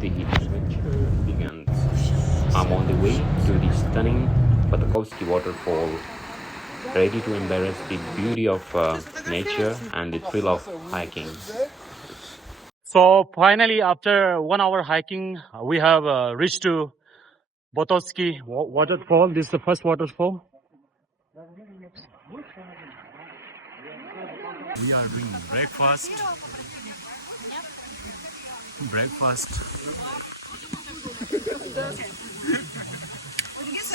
the adventure begins. I'm on the way to the stunning Butakovskiy Waterfall, ready to embrace the beauty of nature and the thrill of hiking. So finally, after 1 hour hiking, we have reached to Butakovskiy Waterfall. This is the first waterfall. We are doing breakfast.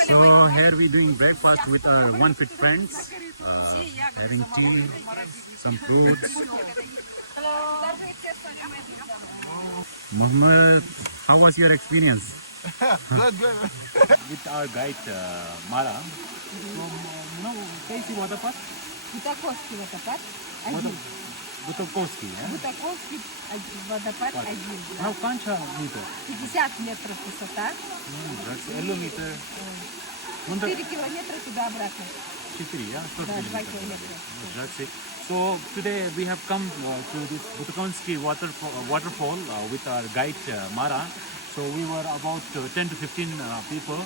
So here we doing breakfast with our one fit friends, having tea, some fruits. Muhammad, how was your experience? Good. With our guide Mara. कैसी waterfall? Butakovskiy водопад один. Butakovskiy, yeah? Butakovskiy водопад один. да. How канча meter? 50 метров высота, That's kilometer. 4 километра туда-обратно. 4, yeah? Да, 2 километра. That's it. So today we have come to this Butakovskiy waterfall with our guide Mara. So we were about 10 to 15 people.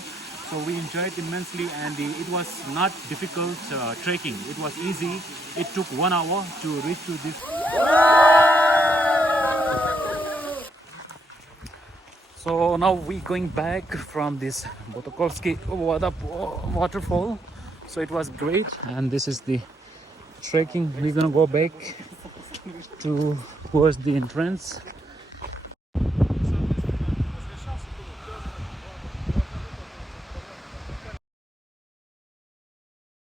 So we enjoyed immensely, and it was not difficult trekking. It was easy. It took 1 hour to reach to this. So now we going back from this Butakovskiy waterfall. So it was great, and this is the trekking. We're gonna go back towards the entrance.